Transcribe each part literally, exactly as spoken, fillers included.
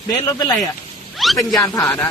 เบสรถเป็นไรอ่ะเป็นยานพาหนะ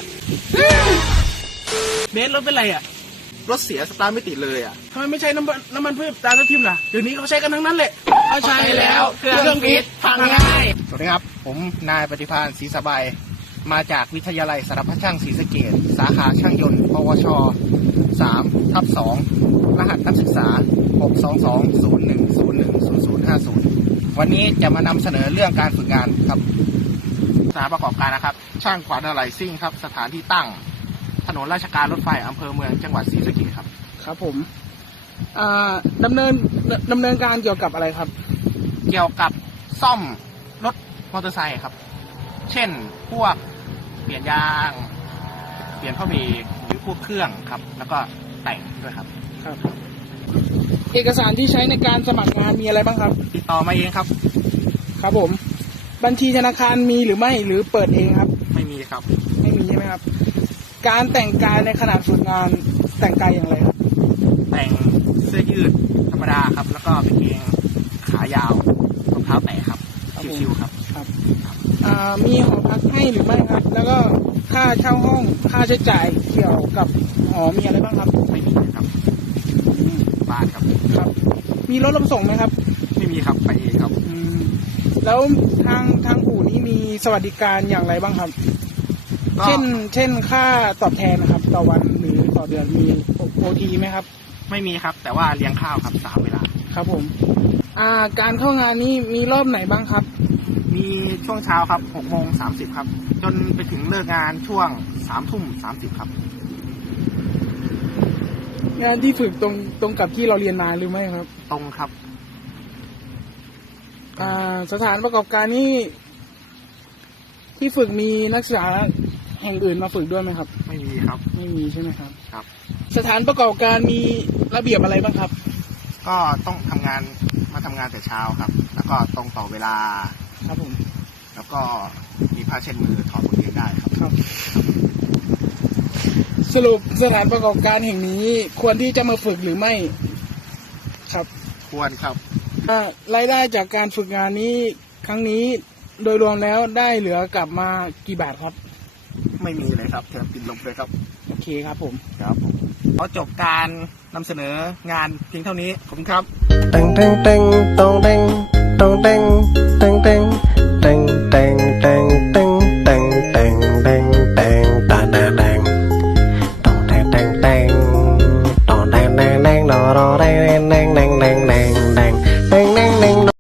เบสรถเป็นไรอ่ะรถเสียสตาร์ทไม่ติดเลยอ่ะทำไมไม่ใช้น้ำมันน้ำมันพืชตาทับทิมล่ะเดี๋ยวนี้เขาใช้กันทั้งนั้นแหละเขาใช้แล้วเครื่องฟิตพังง่ายสวัสดีครับผมนายปฏิภาณศรีสบายมาจากวิทยาลัยสารพัดช่างศรีสะเกษสาขาช่างยนต์ปวช สาม ทับ สอง รหัสนักศึกษา หก สอง สอง ศูนย์ หนึ่ง ศูนย์ หนึ่ง ศูนย์ ศูนย์ ห้า ศูนย์ วันนี้จะมานำเสนอเรื่องการฝึกงานครับสถานประกอบการนะครับช่างขวานอะไหล่ซิ่งครับสถานที่ตั้งถนนราชการรถไฟอำเภอเมืองจังหวัดศรีสะเกษครับครับผมดำเนินดำเนินการเกี่ยวกับอะไรครับเกี่ยวกับซ่อมรถมอเตอร์ไซค์ครับเช่นพวกเปลี่ยนยางเปลี่ยนผ้าเบรกหรือพวกเครื่องครับแล้วก็แต่งด้วยครับครับเอกสารที่ใช้ในการสมัครงานมีอะไรบ้างครับติดต่อมาเองครับครับผมบัญชีธนาคารมีหรือไม่หรือเปิดเองครับไม่มีครับไม่มีใช่ไหมครับการแต่งกายในขณะฝึกงานแต่งกายอย่างไรครับแต่งเสื้อยืดธรรมดาครับแล้วก็เป็นเกงขายาวรองเท้าแตะครับชิวๆครับครับมีหอพักให้หรือไม่ครับแล้วก็ค่าเช่าห้องค่าใช้จ่ายเกี่ยวกับหอมีอะไรบ้างครับไม่มีครับบ้านครับครับมีรถรับส่งไหมครับไม่มีครับไปเองครับแล้วทางทางอู่นี้มีสวัสดิการอย่างไรบ้างครับเช่นเช่นค่าตอบแทนนะครับต่อวันหรือต่อเดือนมีโอทีไหมครับไม่มีครับแต่ว่าเลี้ยงข้าวครับสามเวลาครับผมอ่าการเข้างานนี้มีรอบไหนบ้างครับมีช่วงเช้าครับหกโมงสามสิบครับจนไปถึงเลิกงานช่วงสามทุ่มสามสิบครับงานที่ฝึกตรงตรงกับที่เราเรียนมาหรือไม่ครับตรงครับอ่าสถานประกอบการนี้ที่ฝึกมีนักศึกษาแห่งอื่นมาฝึกด้วยไหมครับไม่มีครับไม่มีใช่ไหมครับครับสถานประกอบการมีระเบียบอะไรบ้างครับก็ต้องทำงานมาทำงานแต่เช้าครับแล้วก็ตรงต่อเวลาครับผมแล้วก็มีผ้าเช็ดมือถอดบทเรียนได้ครับครับสรุปสถานประกอบการแห่งนี้ควรที่จะมาฝึกหรือไม่ครับควรครับรายได้จากการฝึกงานนี้ครั้งนี้โดยรวมแล้วได้เหลือกลับมากี่บาทครับไม่มีเลยครับแถมติดลบเลยครับโอเคครับผมครับผมขอจบการนำเสนองานเพียงเท่านี้ขอบคุณครับตึงตึงตึงตองตึงตองตึงตึงตึงตึงตึงตึงตึงตึงตึงตึงตึงตาตาตึงตองตึงตึงตึงตองตึงตึงตึงรอรอตึงตึงตึงตึงตึงตึงตึง